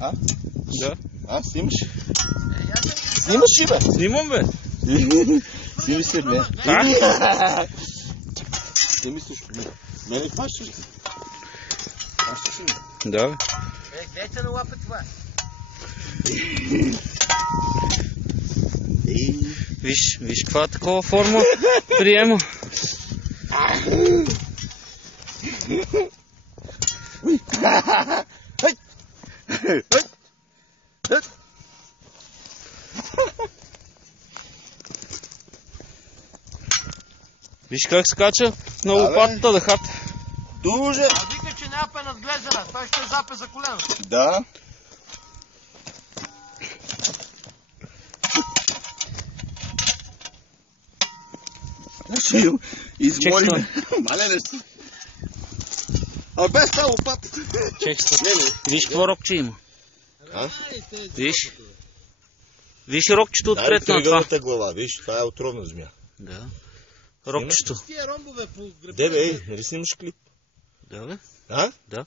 А? Да. А, снимаш? Снимаш ли, бе? Снимам, бе. Сними след мен. А? Сними също. Мене хващаш ли? Хващаш ли? Да, бе. Дайте на лапа това. Виж каква такова форма приема. Виж как скача на лопатата да хапе. Дуже. А вика, че няма пе над глезена. Той ще запе за колено. Да. Ще измоли ме. Мале ли си? А без тази лопата. Виж какво рокче има. А? Виж. Виж рокчето отпред на това. Кръгълната глава, виж, това е отровна змия. Да. Рокчето. Тия ромбове по гребена. Де бе, нали снимаш клип? Да, бе. А? Да.